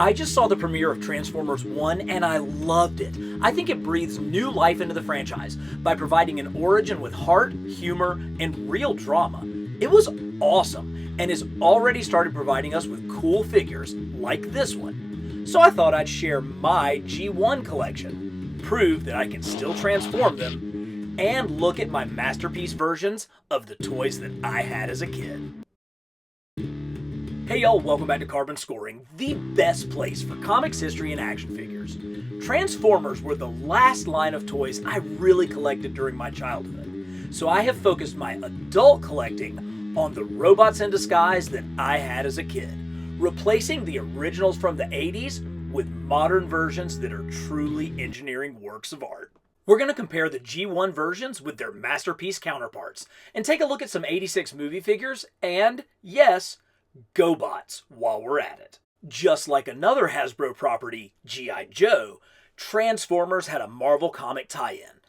I just saw the premiere of Transformers 1 and I loved it. I think it breathes new life into the franchise by providing an origin with heart, humor, and real drama. It was awesome and has already started providing us with cool figures like this one. So I thought I'd share my G1 collection, prove that I can still transform them, and look at my masterpiece versions of the toys that I had as a kid. Hey y'all, welcome back to Carbon Scoring, the best place for comics history and action figures. Transformers were the last line of toys I really collected during my childhood, so I have focused my adult collecting on the robots in disguise that I had as a kid, replacing the originals from the 80s with modern versions that are truly engineering works of art. We're going to compare the G1 versions with their masterpiece counterparts, and take a look at some 86 movie figures, and yes, GoBots while we're at it. Just like another Hasbro property, G.I. Joe, Transformers had a Marvel comic tie-in.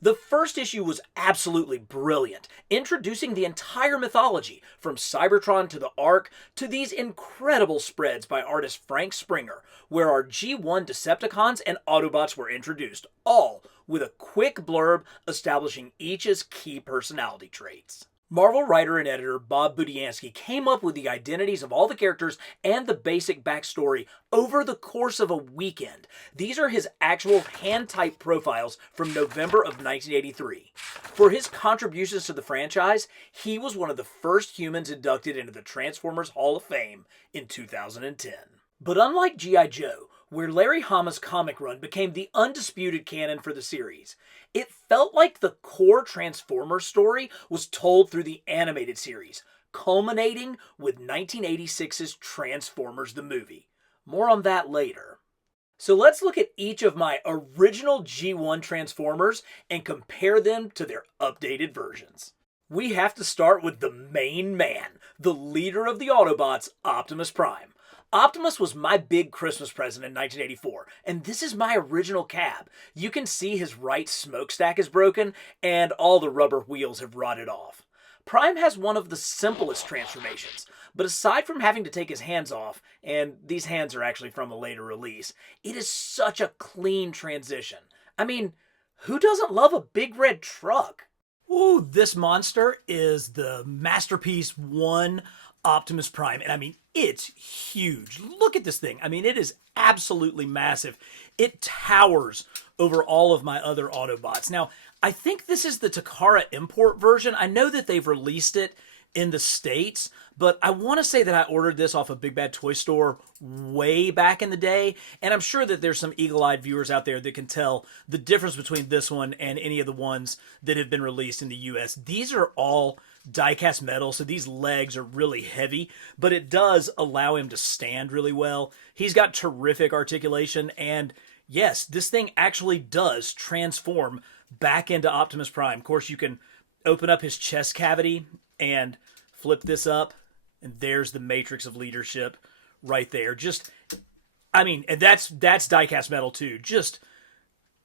The first issue was absolutely brilliant, introducing the entire mythology, from Cybertron to the Ark to these incredible spreads by artist Frank Springer, where our G1 Decepticons and Autobots were introduced, all with a quick blurb establishing each's key personality traits. Marvel writer and editor Bob Budiansky came up with the identities of all the characters and the basic backstory over the course of a weekend. These are his actual hand-typed profiles from November of 1983. For his contributions to the franchise, he was one of the first humans inducted into the Transformers Hall of Fame in 2010. But unlike G.I. Joe, where Larry Hama's comic run became the undisputed canon for the series, it felt like the core Transformers story was told through the animated series, culminating with 1986's Transformers the movie. More on that later. So let's look at each of my original G1 Transformers and compare them to their updated versions. We have to start with the main man, the leader of the Autobots, Optimus Prime. Optimus was my big Christmas present in 1984, and this is my original cab. You can see his right smokestack is broken, and all the rubber wheels have rotted off. Prime has one of the simplest transformations, but aside from having to take his hands off, and these hands are actually from a later release, it is such a clean transition. I mean, who doesn't love a big red truck? Ooh, this monster is the Masterpiece 1 Optimus Prime, and I mean, it's huge. Look at this thing. I mean, it is absolutely massive. It towers over all of my other Autobots. Now, I think this is the Takara import version. I know that they've released it in the States, but I want to say that I ordered this off of Big Bad Toy Store way back in the day, and I'm sure that there's some eagle-eyed viewers out there that can tell the difference between this one and any of the ones that have been released in the US. These are all die-cast metal, so these legs are really heavy, but it does allow him to stand really well. He's got terrific articulation, and yes, this thing actually does transform back into Optimus Prime. Of course, you can open up his chest cavity and flip this up, and there's the matrix of leadership right there. Just, I mean, and that's die-cast metal too. Just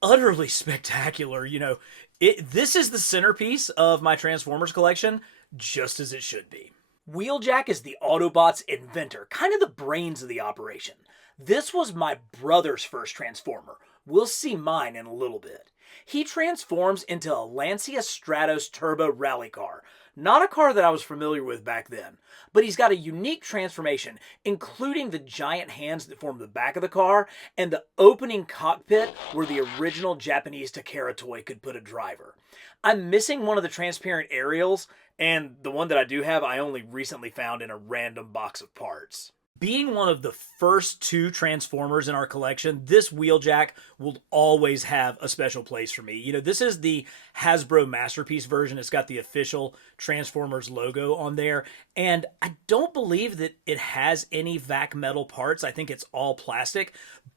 utterly spectacular. You know, this is the centerpiece of my Transformers collection, just as it should be. Wheeljack is the Autobot's inventor, kind of the brains of the operation. This was my brother's first Transformer. We'll see mine in a little bit. He transforms into a Lancia Stratos Turbo rally car. Not a car that I was familiar with back then, but he's got a unique transformation, including the giant hands that form the back of the car and the opening cockpit where the original Japanese Takara toy could put a driver. I'm missing one of the transparent aerials, and the one that I do have I only recently found in a random box of parts. Being one of the first two Transformers in our collection, this Wheeljack will always have a special place for me. You know, this is the Hasbro Masterpiece version. It's got the official Transformers logo on there. And I don't believe that it has any vac metal parts. I think it's all plastic.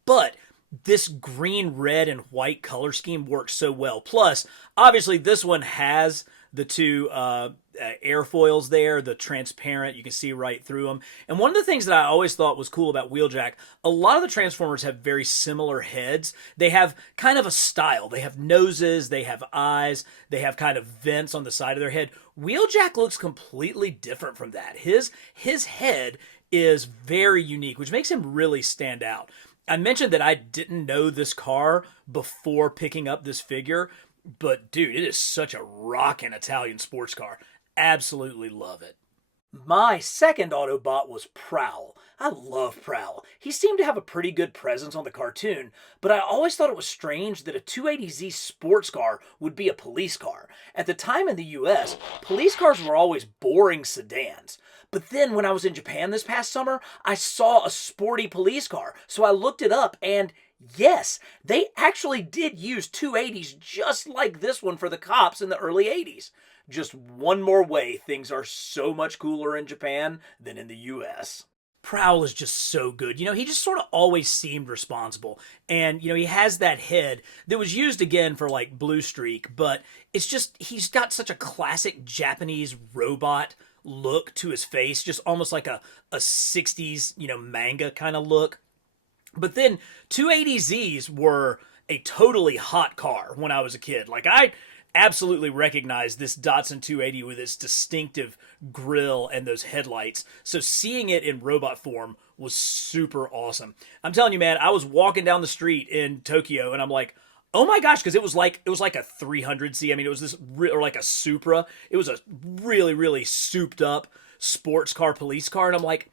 But this green, red, and white color scheme works so well. Plus, obviously, this one has the two airfoils there, the transparent, you can see right through them. And one of the things that I always thought was cool about Wheeljack, a lot of the Transformers have very similar heads. They have kind of a style. They have noses, they have eyes, they have kind of vents on the side of their head. Wheeljack looks completely different from that. His head is very unique, which makes him really stand out. I mentioned that I didn't know this car before picking up this figure, but dude, it is such a rockin' Italian sports car. Absolutely love it. My second Autobot was Prowl. I love Prowl. He seemed to have a pretty good presence on the cartoon, but I always thought it was strange that a 280Z sports car would be a police car. At the time in the US, police cars were always boring sedans. But then when I was in Japan this past summer, I saw a sporty police car, so I looked it up and yes, they actually did use 280s just like this one for the cops in the early 80s. Just one more way things are so much cooler in Japan than in the US. Prowl is just so good. He just sort of always seemed responsible. And, he has that head that was used again for like Blue Streak, but it's just, he's got such a classic Japanese robot look to his face, just almost like a 60s, manga kind of look. But then 280Zs were a totally hot car when I was a kid. Like, I absolutely recognize this Datsun 280 with its distinctive grille and those headlights. So seeing it in robot form was super awesome. I'm telling you, man, I was walking down the street in Tokyo and I'm like, oh my gosh, because it was like a 300Z. I mean, it was this or like a Supra. It was a really, really souped up sports car, police car. And I'm like,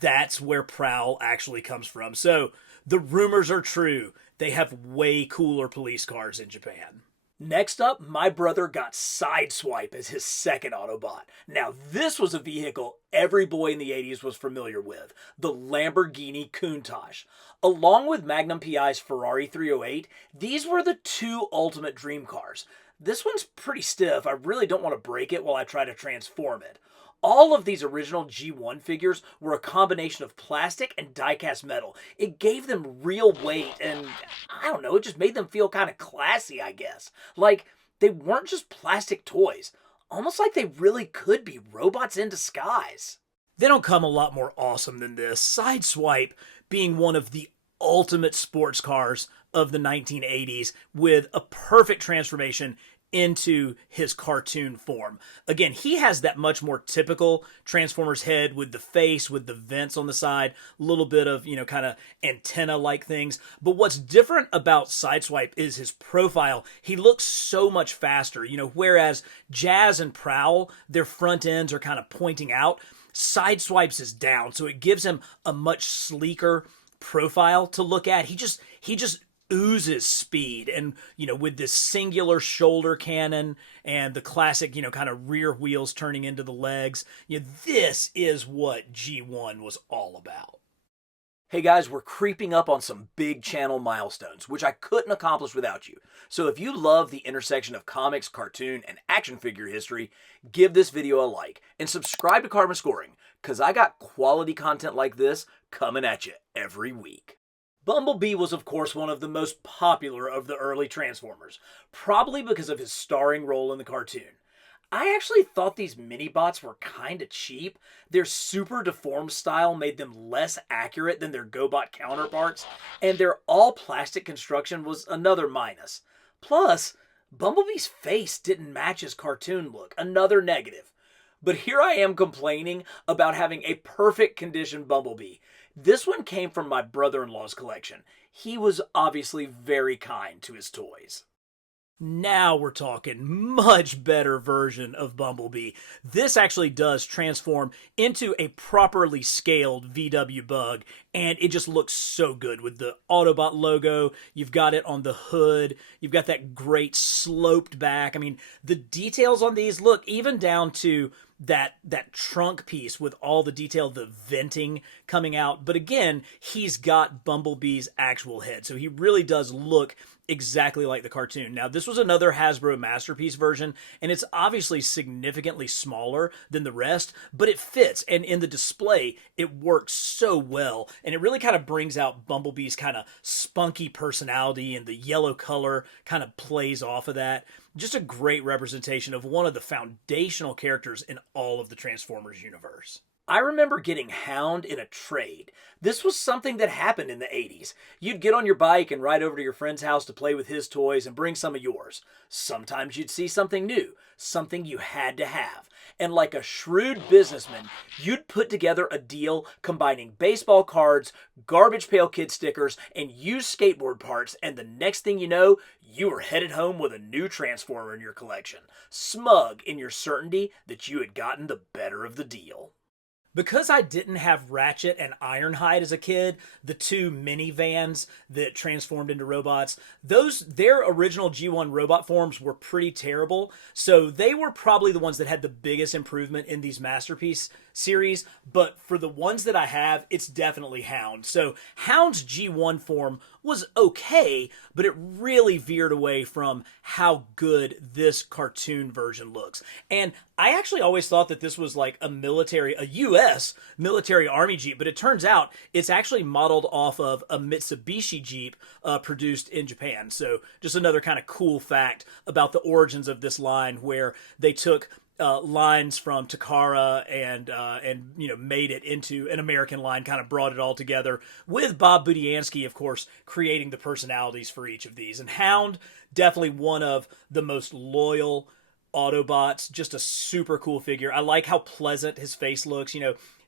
that's where Prowl actually comes from. So the rumors are true. They have way cooler police cars in Japan. Next up, my brother got Sideswipe as his second Autobot. Now, this was a vehicle every boy in the 80s was familiar with, the Lamborghini Countach. Along with Magnum PI's Ferrari 308, these were the two ultimate dream cars. This one's pretty stiff. I really don't want to break it while I try to transform it. All of these original G1 figures were a combination of plastic and die-cast metal. It gave them real weight and, I don't know, it just made them feel kind of classy, I guess. Like, they weren't just plastic toys. Almost like they really could be robots in disguise. They don't come a lot more awesome than this. Sideswipe being one of the ultimate sports cars of the 1980s with a perfect transformation into his cartoon form. Again, he has that much more typical Transformers head with the face, with the vents on the side, a little bit of, kind of antenna-like things. But what's different about Sideswipe is his profile. He looks so much faster, whereas Jazz and Prowl, their front ends are kind of pointing out. Sideswipe's is down, so it gives him a much sleeker profile to look at. He just oozes speed, and with this singular shoulder cannon and the classic kind of rear wheels turning into the legs, this is what G1 was all about. Hey guys, we're creeping up on some big channel milestones, which I couldn't accomplish without you. So if you love the intersection of comics, cartoon, and action figure history, give this video a like and subscribe to Carbon Scoring, because I got quality content like this coming at you every week. Bumblebee was, of course, one of the most popular of the early Transformers, probably because of his starring role in the cartoon. I actually thought these mini-bots were kinda cheap. Their super deformed style made them less accurate than their GoBot counterparts, and their all-plastic construction was another minus. Plus, Bumblebee's face didn't match his cartoon look, another negative. But here I am complaining about having a perfect condition Bumblebee. This one came from my brother-in-law's collection. He was obviously very kind to his toys. Now we're talking much better version of Bumblebee. This actually does transform into a properly scaled VW Bug, and it just looks so good with the Autobot logo. You've got it on the hood. You've got that great sloped back. I mean, the details on these, look, even down to that trunk piece with all the detail, the venting coming out. But again, he's got Bumblebee's actual head, so he really does look exactly like the cartoon. Now, this was another Hasbro Masterpiece version, and it's obviously significantly smaller than the rest, but it fits, and in the display, it works so well, and it really kind of brings out Bumblebee's kind of spunky personality, and the yellow color kind of plays off of that. Just a great representation of one of the foundational characters in all of the Transformers universe. I remember getting Hound in a trade. This was something that happened in the 80s. You'd get on your bike and ride over to your friend's house to play with his toys and bring some of yours. Sometimes you'd see something new, something you had to have. And like a shrewd businessman, you'd put together a deal combining baseball cards, garbage pail kid stickers, and used skateboard parts, and the next thing you know, you were headed home with a new Transformer in your collection, smug in your certainty that you had gotten the better of the deal. Because I didn't have Ratchet and Ironhide as a kid, the two minivans that transformed into robots, their original G1 robot forms were pretty terrible. So they were probably the ones that had the biggest improvement in these Masterpiece series. But for the ones that I have, it's definitely Hound. So Hound's G1 form was okay, but it really veered away from how good this cartoon version looks. And I actually always thought that this was like a US military army Jeep, but it turns out it's actually modeled off of a Mitsubishi Jeep produced in Japan. So just another kind of cool fact about the origins of this line, where they took lines from Takara and made it into an American line, kind of brought it all together, with Bob Budiansky, of course, creating the personalities for each of these. And Hound, definitely one of the most loyal Autobots, just a super cool figure. I like how pleasant his face looks.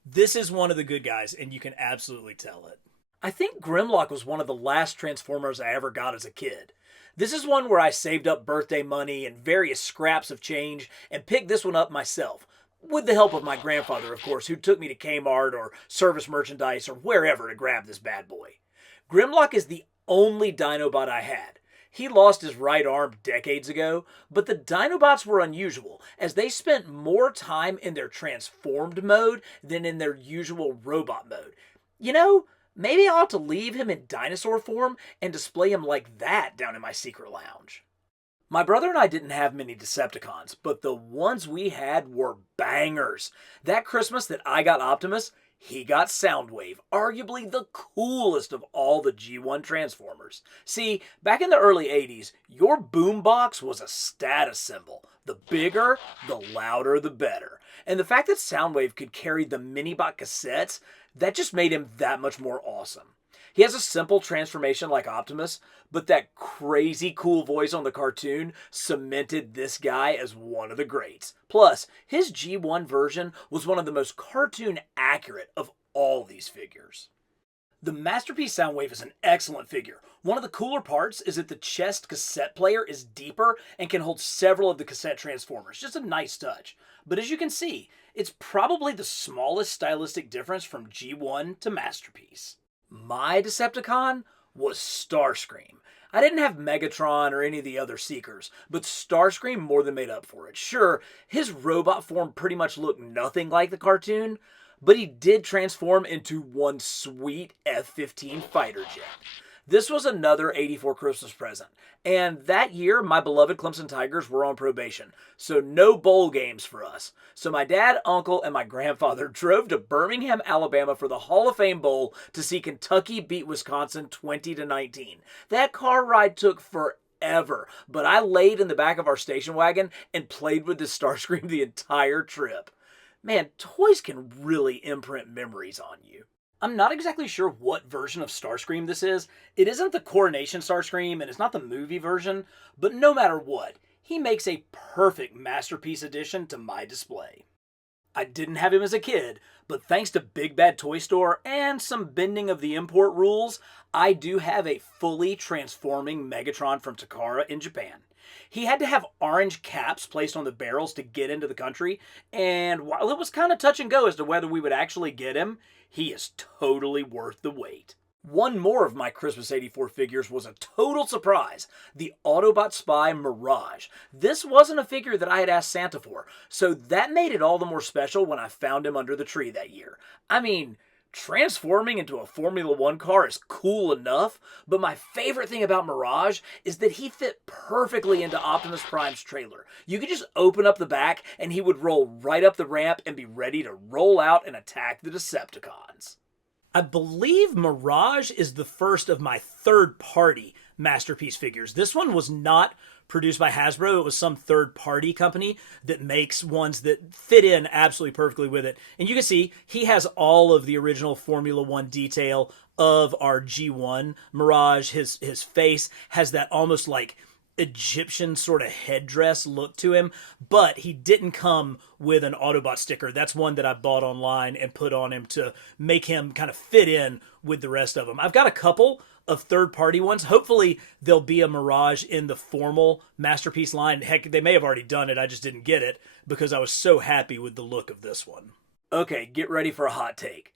This is one of the good guys, and you can absolutely tell it. I think Grimlock was one of the last Transformers I ever got as a kid. This is one where I saved up birthday money and various scraps of change and picked this one up myself. With the help of my grandfather, of course, who took me to Kmart or Service Merchandise or wherever to grab this bad boy. Grimlock is the only Dinobot I had. He lost his right arm decades ago, but the Dinobots were unusual, as they spent more time in their transformed mode than in their usual robot mode. Maybe I ought to leave him in dinosaur form and display him like that down in my secret lounge. My brother and I didn't have many Decepticons, but the ones we had were bangers. That Christmas that I got Optimus, he got Soundwave, arguably the coolest of all the G1 Transformers. See, back in the early 80s, your boombox was a status symbol. The bigger, the louder, the better. And the fact that Soundwave could carry the Minibot cassettes, that just made him that much more awesome. He has a simple transformation like Optimus, but that crazy cool voice on the cartoon cemented this guy as one of the greats. Plus, his G1 version was one of the most cartoon accurate of all these figures. The Masterpiece Soundwave is an excellent figure. One of the cooler parts is that the chest cassette player is deeper and can hold several of the cassette Transformers. Just a nice touch. But as you can see, it's probably the smallest stylistic difference from G1 to Masterpiece. My Decepticon was Starscream. I didn't have Megatron or any of the other Seekers, but Starscream more than made up for it. Sure, his robot form pretty much looked nothing like the cartoon, but he did transform into one sweet F-15 fighter jet. This was another 84 Christmas present, and that year my beloved Clemson Tigers were on probation, so no bowl games for us. So my dad, uncle, and my grandfather drove to Birmingham, Alabama for the Hall of Fame Bowl to see Kentucky beat Wisconsin 20-19. That car ride took forever, but I laid in the back of our station wagon and played with this Starscream the entire trip. Man, toys can really imprint memories on you. I'm not exactly sure what version of Starscream this is. It isn't the Coronation Starscream, and it's not the movie version, but no matter what, he makes a perfect Masterpiece addition to my display. I didn't have him as a kid, but thanks to Big Bad Toy Store and some bending of the import rules, I do have a fully transforming Megatron from Takara in Japan. He had to have orange caps placed on the barrels to get into the country, and while it was kind of touch and go as to whether we would actually get him, he is totally worth the wait. One more of my Christmas 84 figures was a total surprise, the Autobot spy Mirage. This wasn't a figure that I had asked Santa for, so that made it all the more special when I found him under the tree that year. I mean, transforming into a Formula One car is cool enough, but my favorite thing about Mirage is that he fit perfectly into Optimus Prime's trailer. You could just open up the back and he would roll right up the ramp and be ready to roll out and attack the Decepticons. I believe Mirage is the first of my third-party Masterpiece figures. This one was not produced by Hasbro. It was some third-party company that makes ones that fit in absolutely perfectly with it. And you can see he has all of the original Formula One detail of our G1 Mirage. His face has that almost like Egyptian sort of headdress look to him, but he didn't come with an Autobot sticker. That's one that I bought online and put on him to make him kind of fit in with the rest of them. I've got a couple of third-party ones. Hopefully there'll be a Mirage in the formal Masterpiece line. Heck, they may have already done it. I just didn't get it because I was so happy with the look of this one. Okay, get ready for a hot take.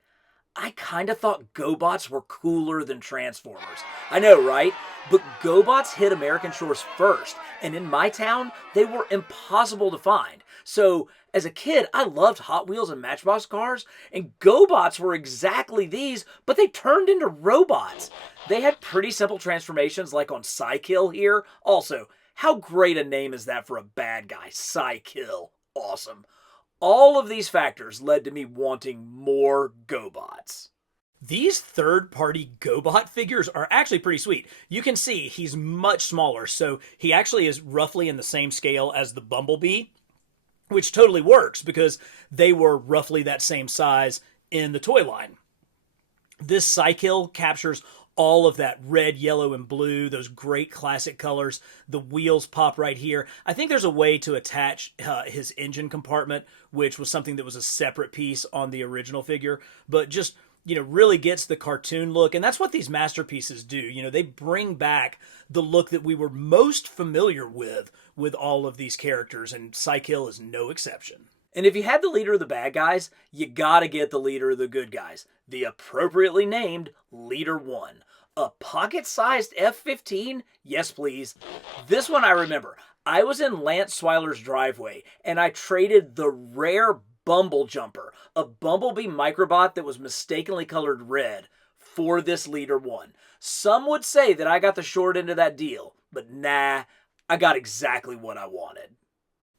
I kind of thought GoBots were cooler than Transformers. I know, right? But GoBots hit American shores first, and in my town, they were impossible to find. So, as a kid, I loved Hot Wheels and Matchbox cars, and GoBots were exactly these, but they turned into robots. They had pretty simple transformations like on Psykill here. Also, how great a name is that for a bad guy? Psykill. Awesome. All of these factors led to me wanting more GoBots. These third-party GoBot figures are actually pretty sweet. You can see he's much smaller, so he actually is roughly in the same scale as the Bumblebee, which totally works because they were roughly that same size in the toy line. This Psykill captures all of that red, yellow, and blue, those great classic colors. The wheels pop right here. I think there's a way to attach his engine compartment, which was something that was a separate piece on the original figure, but just, really gets the cartoon look. And that's what these masterpieces do. They bring back the look that we were most familiar with all of these characters, and Psykill is no exception. And if you had the leader of the bad guys, you gotta get the leader of the good guys. The appropriately named Leader 1. A pocket-sized F-15? Yes, please. This one I remember. I was in Lance Swiler's driveway, and I traded the rare Bumble Jumper, a Bumblebee Microbot that was mistakenly colored red, for this Leader 1. Some would say that I got the short end of that deal, but nah, I got exactly what I wanted.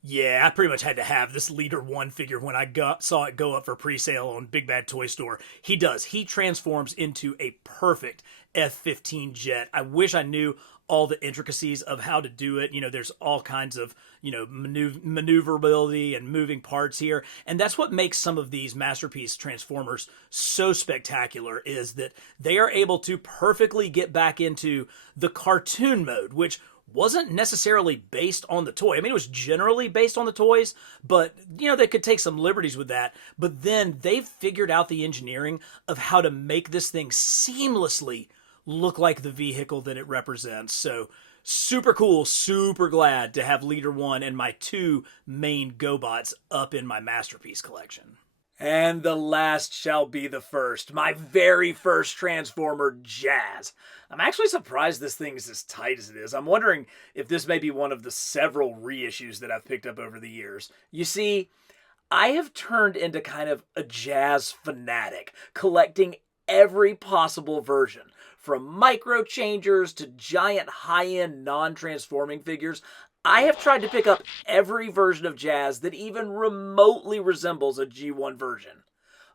Yeah, I pretty much had to have this Leader 1 figure when I saw it go up for pre-sale on Big Bad Toy Store. He does. He transforms into a perfect F-15 jet. I wish I knew all the intricacies of how to do it. There's all kinds of, maneuverability and moving parts here. And that's what makes some of these Masterpiece Transformers so spectacular, is that they are able to perfectly get back into the cartoon mode, which wasn't necessarily based on the toy. I mean, it was generally based on the toys, but, they could take some liberties with that. But then they figured out the engineering of how to make this thing seamlessly look like the vehicle that it represents. So, super cool, super glad to have Leader 1 and my two main GoBots up in my Masterpiece collection. And the last shall be the first. My very first Transformer, Jazz. I'm actually surprised this thing is as tight as it is. I'm wondering if this may be one of the several reissues that I've picked up over the years. You see, I have turned into kind of a Jazz fanatic, collecting every possible version. From micro changers to giant high-end non-transforming figures, I have tried to pick up every version of Jazz that even remotely resembles a G1 version.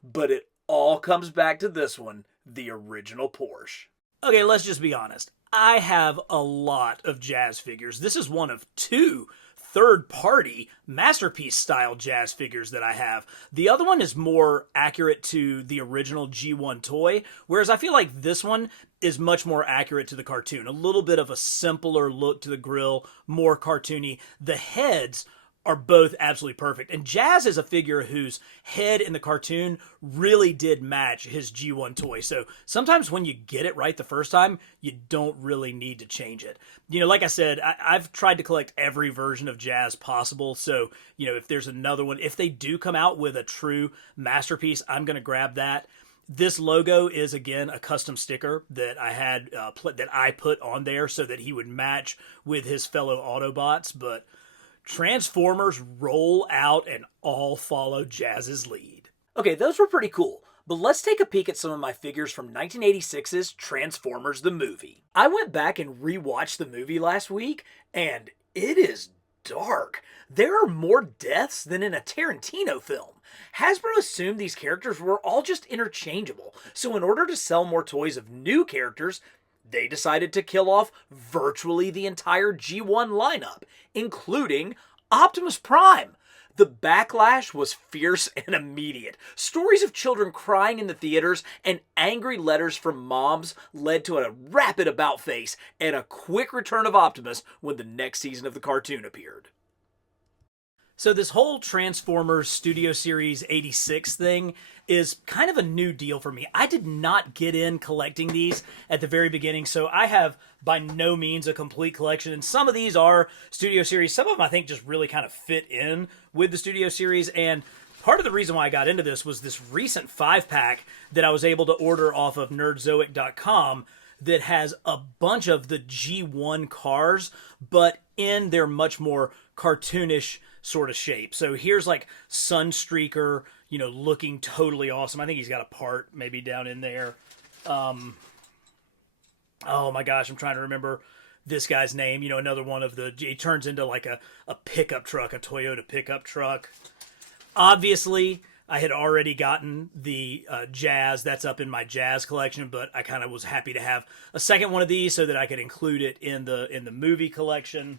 But it all comes back to this one, the original Porsche. Okay, let's just be honest. I have a lot of Jazz figures. This is one of two third-party Masterpiece-style Jazz figures that I have. The other one is more accurate to the original G1 toy, whereas I feel like this one is much more accurate to the cartoon. A little bit of a simpler look to the grill, more cartoony. The heads are both absolutely perfect. And Jazz is a figure whose head in the cartoon really did match his G1 toy. So sometimes when you get it right the first time, you don't really need to change it. Like I said, I've tried to collect every version of Jazz possible. So, if there's another one, if they do come out with a true Masterpiece, I'm going to grab that. This logo is, again, a custom sticker that I had, that I put on there so that he would match with his fellow Autobots. But Transformers roll out and all follow Jazz's lead. Okay, those were pretty cool, but let's take a peek at some of my figures from 1986's Transformers the movie. I went back and rewatched the movie last week, and it is dark. There are more deaths than in a Tarantino film. Hasbro assumed these characters were all just interchangeable, so in order to sell more toys of new characters, they decided to kill off virtually the entire G1 lineup, including Optimus Prime. The backlash was fierce and immediate. Stories of children crying in the theaters and angry letters from moms led to a rapid about-face and a quick return of Optimus when the next season of the cartoon appeared. So this whole Transformers Studio Series 86 thing is kind of a new deal for me. I did not get in collecting these at the very beginning, so I have by no means a complete collection. And some of these are Studio Series. Some of them I think just really kind of fit in with the Studio Series. And part of the reason why I got into this was this recent 5-pack that I was able to order off of nerdzoic.com that has a bunch of the G1 cars, but in their much more cartoonish sort of shape. So here's like Sunstreaker, looking totally awesome. I think he's got a part maybe down in there. Oh my gosh, I'm trying to remember this guy's name. Another one of he turns into like a pickup truck, a Toyota pickup truck. Obviously, I had already gotten the Jazz. That's up in my Jazz collection, but I kind of was happy to have a second one of these so that I could include it in the movie collection.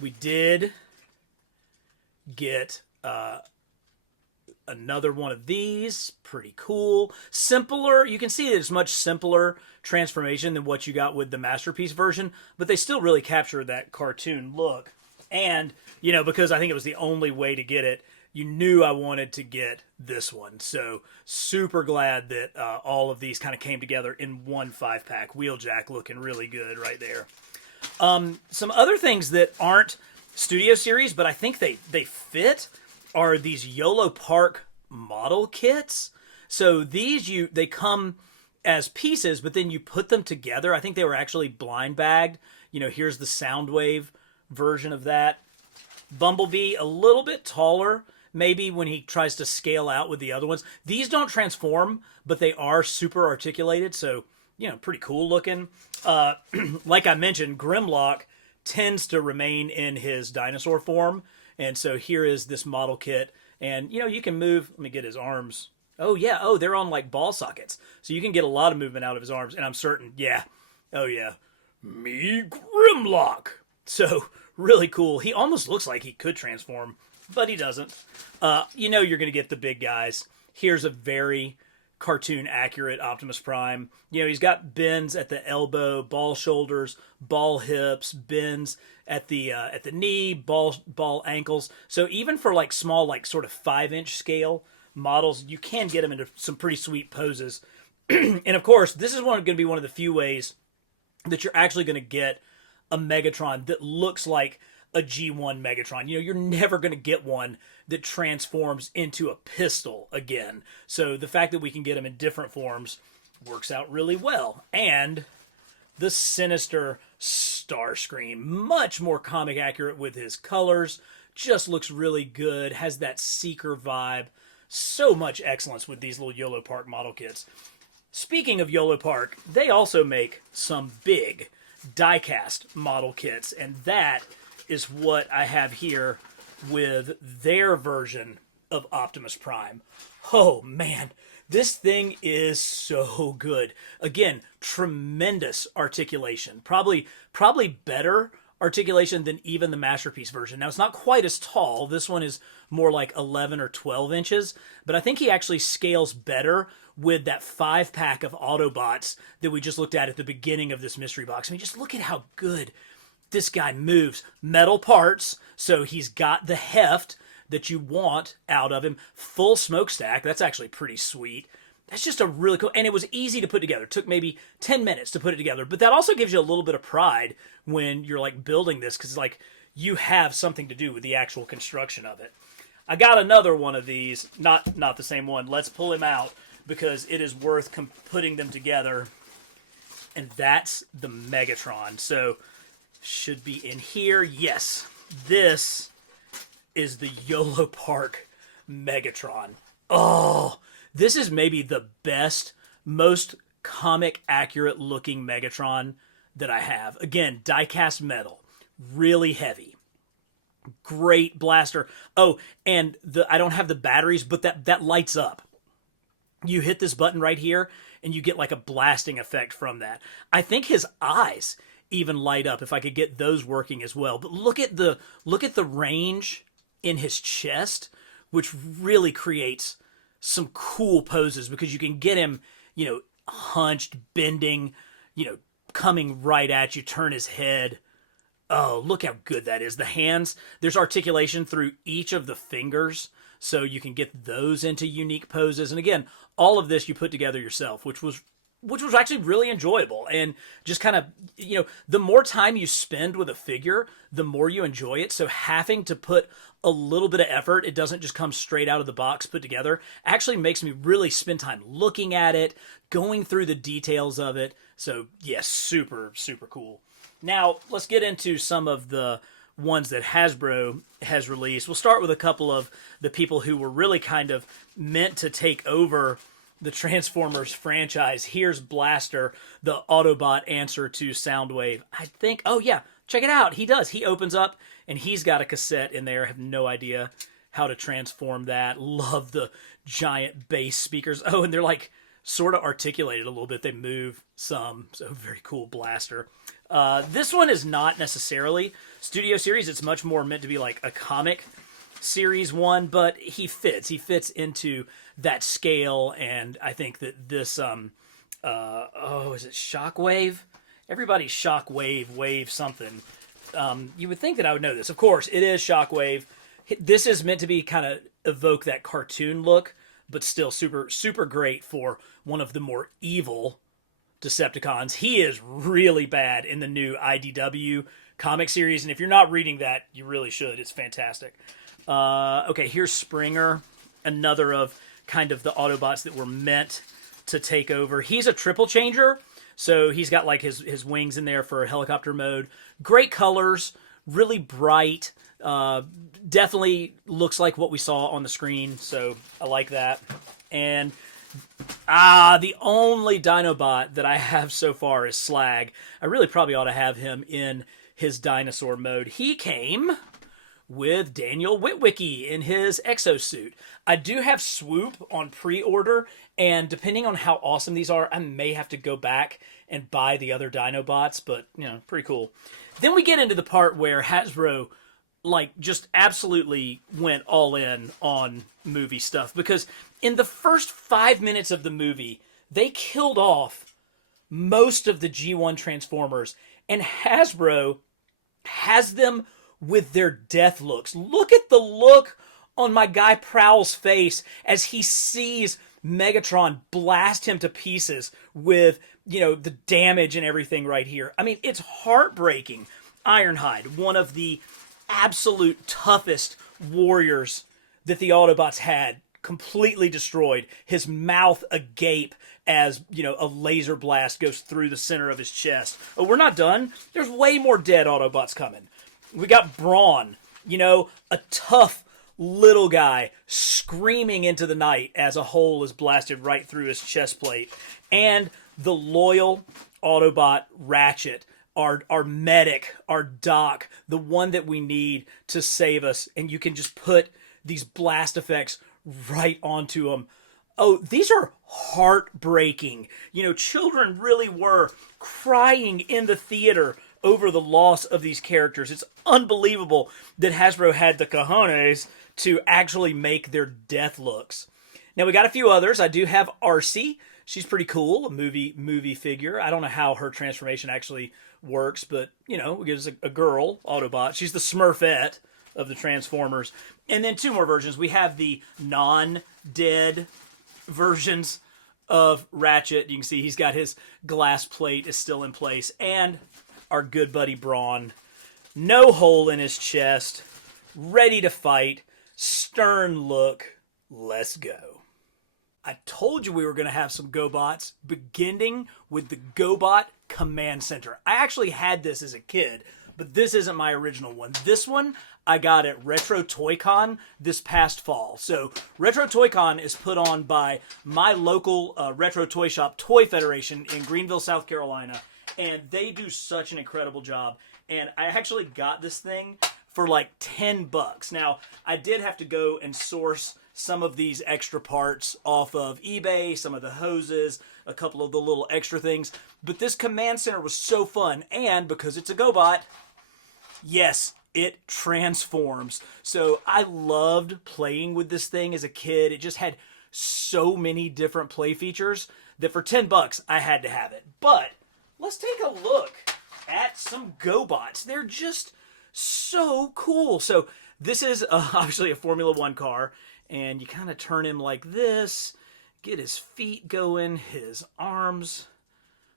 We did get another one of these. Pretty cool. Simpler. You can see it's much simpler transformation than what you got with the Masterpiece version, but they still really capture that cartoon look. And, because I think it was the only way to get it, you knew I wanted to get this one. So super glad that all of these kind of came together in one 5-pack. Wheeljack looking really good right there. Some other things that aren't Studio Series, but I think they fit, are these YOLO Park model kits. So these they come as pieces, but then you put them together. I think they were actually blind bagged. Here's the Soundwave version of that. Bumblebee, a little bit taller, maybe when he tries to scale out with the other ones. These don't transform, but they are super articulated, so, pretty cool looking. Like I mentioned, Grimlock tends to remain in his dinosaur form, and so here is this model kit. And, you can move, let me get his arms. Oh, yeah, they're on, like, ball sockets. So you can get a lot of movement out of his arms, and I'm certain, me Grimlock. So, really cool. He almost looks like he could transform, but he doesn't. You're going to get the big guys. Here's a very cartoon accurate Optimus Prime. He's got bends at the elbow, ball shoulders, ball hips, bends at the knee, ball ankles. So even for like small, like sort of 5-inch scale models, you can get them into some pretty sweet poses. And of course, this is going to be one of the few ways that you're actually going to get a Megatron that looks like a G1 Megatron. You're never going to get one that transforms into a pistol again. So the fact that we can get them in different forms works out really well. And the Sinister Starscream, much more comic accurate with his colors, just looks really good, has that Seeker vibe. So much excellence with these little YOLO Park model kits. Speaking of YOLO Park, they also make some big die-cast model kits, and that is what I have here with their version of Optimus Prime. Oh man, this thing is so good. Again, tremendous articulation. Probably better articulation than even the Masterpiece version. Now, it's not quite as tall. This one is more like 11 or 12 inches, but I think he actually scales better with that 5-pack of Autobots that we just looked at the beginning of this mystery box. I mean, just look at how good this guy moves. Metal parts, so he's got the heft that you want out of him. Full smokestack. That's actually pretty sweet. That's just a really cool, and it was easy to put together. It took maybe 10 minutes to put it together, but that also gives you a little bit of pride when you're like building this, because like you have something to do with the actual construction of it. I got another one of these, not the same one. Let's pull him out because it is worth putting them together, and that's the Megatron. So should be in here. Yes, this is the YOLO Park Megatron. Oh, this is maybe the best, most comic accurate looking Megatron that I have. Again, die-cast metal, really heavy. Great blaster. Oh, and I don't have the batteries, but that lights up. You hit this button right here, and you get like a blasting effect from that. I think his eyes even light up if I could get those working as well. But look at the range in his chest, which really creates some cool poses because you can get him, hunched, bending, coming right at you, turn his head. Oh, look how good that is. The hands, there's articulation through each of the fingers, so you can get those into unique poses. And again, all of this you put together yourself, which was actually really enjoyable. And just kind of, the more time you spend with a figure, the more you enjoy it. So having to put a little bit of effort, it doesn't just come straight out of the box put together, actually makes me really spend time looking at it, going through the details of it. So yes, super, super cool. Now, let's get into some of the ones that Hasbro has released. We'll start with a couple of the people who were really kind of meant to take over the Transformers franchise. Here's Blaster, the Autobot answer to Soundwave. I think, oh yeah, check it out. He does. He opens up, and he's got a cassette in there. I have no idea how to transform that. Love the giant bass speakers. Oh, and they're like sort of articulated a little bit. They move some, so very cool Blaster. This one is not necessarily Studio Series. It's much more meant to be like a comic series one, but he fits. He fits into that scale, and I think that this, is it Shockwave? Everybody's Shockwave, wave something. You would think that I would know this. Of course, it is Shockwave. This is meant to be kind of evoke that cartoon look, but still super, super great for one of the more evil Decepticons. He is really bad in the new IDW comic series, and if you're not reading that, you really should. It's fantastic. Okay, here's Springer, another of kind of the Autobots that were meant to take over. He's a triple changer, so he's got like his wings in there for helicopter mode. Great colors, really bright. Definitely looks like what we saw on the screen, so I like that. And the only Dinobot that I have so far is Slag. I really probably ought to have him in his dinosaur mode. He came with Daniel Witwicky in his exosuit. I do have Swoop on pre-order, and depending on how awesome these are, I may have to go back and buy the other Dinobots, but, pretty cool. Then we get into the part where Hasbro just absolutely went all in on movie stuff, because in the first 5 minutes of the movie, they killed off most of the G1 Transformers, and Hasbro has them with their death looks. Look at the look on my guy Prowl's face as he sees Megatron blast him to pieces with, the damage and everything right here. I mean, it's heartbreaking. Ironhide, one of the absolute toughest warriors that the Autobots had, completely destroyed, his mouth agape as, a laser blast goes through the center of his chest. Oh, we're not done. There's way more dead Autobots coming. We got Brawn, a tough little guy screaming into the night as a hole is blasted right through his chest plate. And the loyal Autobot Ratchet, our medic, our doc, the one that we need to save us. And you can just put these blast effects right onto them. Oh, these are heartbreaking. Children really were crying in the theater over the loss of these characters. It's unbelievable that Hasbro had the cojones to actually make their death looks. Now, we got a few others. I do have Arcee. She's pretty cool, a movie figure. I don't know how her transformation actually works, but, it gives a girl Autobot. She's the Smurfette of the Transformers. And then two more versions. We have the non-dead versions of Ratchet. You can see he's got his glass plate is still in place. And our good buddy Brawn, no hole in his chest, ready to fight, stern look, let's go. I told you we were going to have some GoBots, beginning with the GoBot Command Center. I actually had this as a kid, but this isn't my original one. This one I got at Retro Toy Con this past fall. So Retro Toy Con is put on by my local retro toy shop, Toy Federation, in Greenville, South Carolina. And they do such an incredible job. And I actually got this thing for like $10. Now, I did have to go and source some of these extra parts off of eBay, some of the hoses, a couple of the little extra things. But this command center was so fun, and because it's a GoBot, yes, it transforms. So I loved playing with this thing as a kid. It just had so many different play features that for $10 I had to have it. But let's take a look at some GoBots. They're just so cool. So this is obviously a Formula One car, and you kind of turn him like this, get his feet going, his arms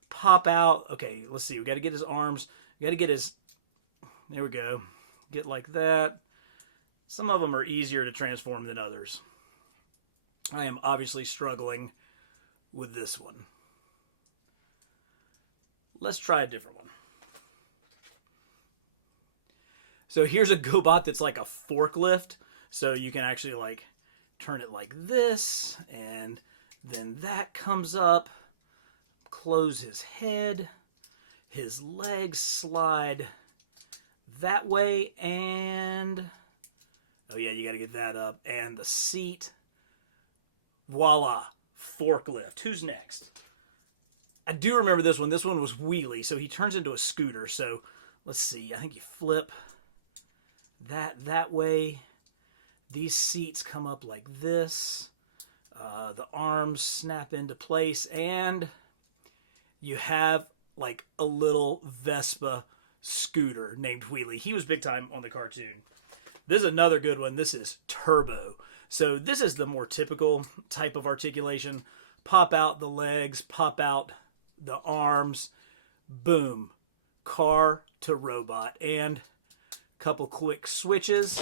pop out. Okay, let's see. We got to get his arms. We got to get his, there we go. Get like that. Some of them are easier to transform than others. I am obviously struggling with this one. Let's try a different one. So here's a GoBot that's like a forklift. So you can actually like turn it like this, and then that comes up, close his head, his legs slide that way, and oh yeah, you got to get that up, and the seat, voila, forklift. Who's next? I do remember this one. This one was wheelie, so he turns into a scooter. So let's see. I think you flip that way. These seats come up like this. The arms snap into place, and you have like a little Vespa scooter named Wheelie. He was big time on the cartoon. This is another good one. This is Turbo. So this is the more typical type of articulation. Pop out the legs, pop out the arms, boom, car to robot, and a couple quick switches,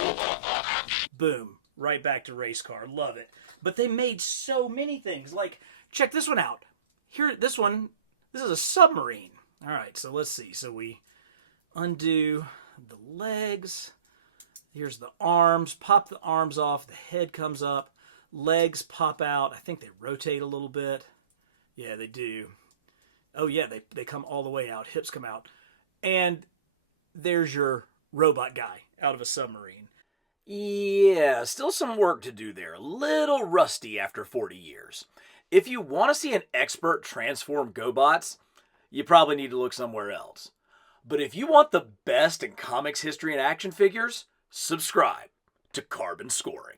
boom, right back to race car. Love it. But they made so many things. Like, check this one out. Here, this is a submarine. All right, so let's see. So we undo the legs. Here's the arms. Pop the arms off. The head comes up. Legs pop out. I think they rotate a little bit. Yeah, they do. Oh, yeah, they come all the way out. Hips come out. And there's your robot guy out of a submarine. Yeah, still some work to do there. A little rusty after 40 years. If you want to see an expert transform GoBots, you probably need to look somewhere else. But if you want the best in comics history and action figures, subscribe to Carbon Scoring.